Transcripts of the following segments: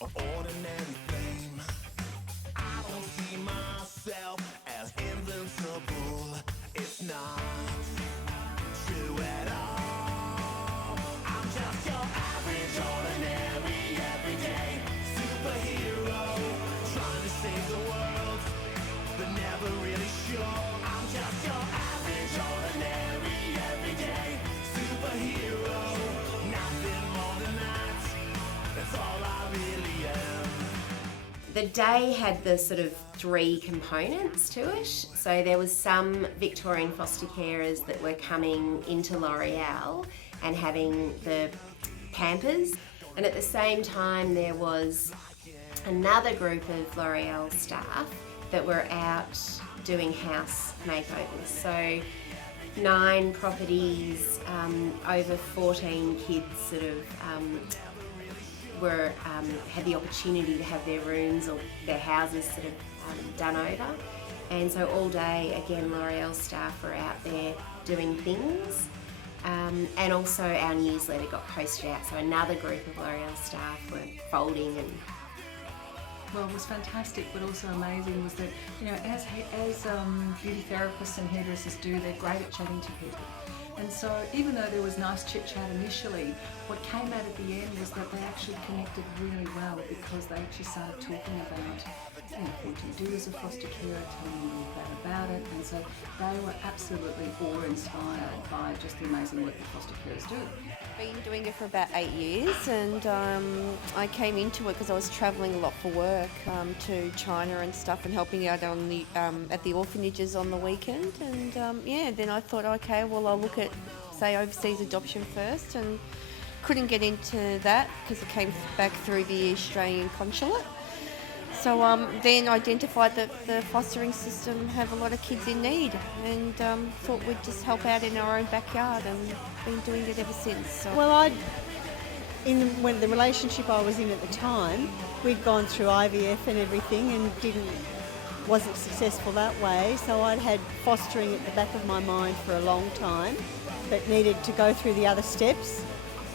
of ordinary flame. I don't see myself as invincible. It's not true at all. I'm just your average, ordinary, everyday superhero, trying to save the world, but never really sure. I'm just your average, ordinary, everyday superhero. Nothing more than that. That's all I really am. The day had the sort of three components to it. So there was some Victorian foster carers that were coming into L'Oreal and having the Pampers. And at the same time there was another group of L'Oreal staff that were out doing house makeovers. So 9 properties, over 14 kids sort of had the opportunity to have their rooms or their houses sort of done over. And so all day, again, L'Oreal staff were out there doing things. And also our newsletter got posted out, so another group of L'Oreal staff were folding and... Well, it was fantastic, but also amazing was that, you know, as beauty therapists and hairdressers do, they're great at chatting to people. And so even though there was nice chit chat initially, what came out at the end was that they actually connected really well, because they actually started talking about, you know, what do you do as a foster carer, telling me about it, and so they were absolutely awe-inspired by just the amazing work that foster carers do. Been doing it for about 8 years, and I came into it because I was travelling a lot for work to China and stuff, and helping out on the at the orphanages on the weekend. And then I thought, okay, well, I'll look at, say, overseas adoption first, and couldn't get into that because it came back through the Australian consulate. So then identified that the fostering system have a lot of kids in need, and thought we'd just help out in our own backyard, and been doing it ever since. So. Well, when the relationship I was in at the time, we'd gone through IVF and everything and wasn't successful that way, so I'd had fostering at the back of my mind for a long time, but needed to go through the other steps.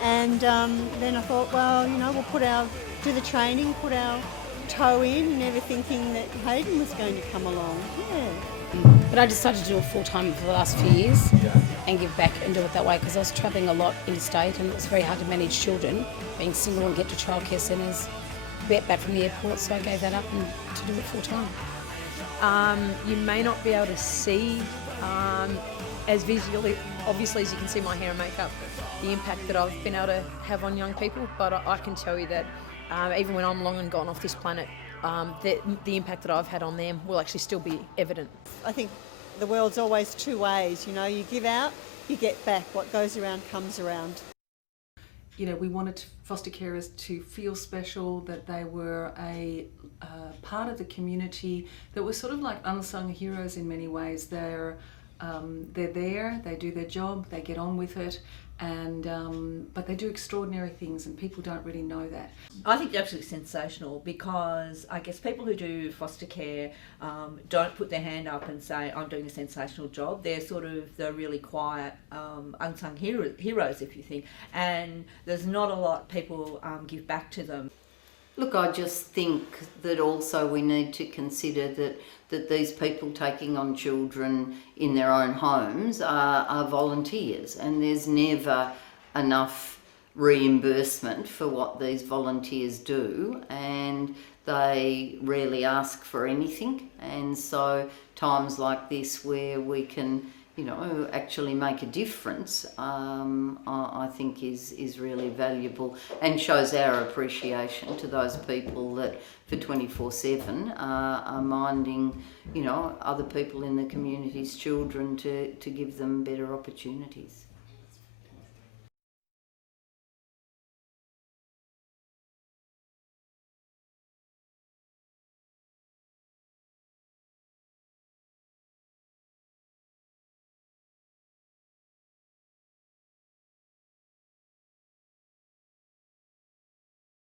And then I thought, well, you know, we'll do the training, put our toe in, never thinking that Hayden was going to come along. Yeah. But I decided to do it full-time for the last few years and give back and do it that way, because I was travelling a lot interstate and it was very hard to manage children, being single and get to childcare centres, get back from the airport, so I gave that up and to do it full-time. You may not be able to see as visually, obviously, as you can see my hair and makeup, the impact that I've been able to have on young people, but I can tell you that even when I'm long and gone off this planet, the impact that I've had on them will actually still be evident. I think the world's always two ways, you know, you give out, you get back. What goes around comes around. You know, we wanted foster carers to feel special, that they were a part of the community, that were sort of like unsung heroes in many ways. They're there, they do their job, they get on with it, and but they do extraordinary things, and people don't really know that. I think they're absolutely sensational, because I guess people who do foster care don't put their hand up and say, I'm doing a sensational job. They're sort of the really quiet, unsung heroes, if you think, and there's not a lot people give back to them. Look, I just think that also we need to consider that these people taking on children in their own homes are volunteers, and there's never enough reimbursement for what these volunteers do, and they rarely ask for anything. And so times like this where we can, you know, actually make a difference, I think is really valuable, and shows our appreciation to those people that for 24/7 are minding, you know, other people in the community's children to give them better opportunities.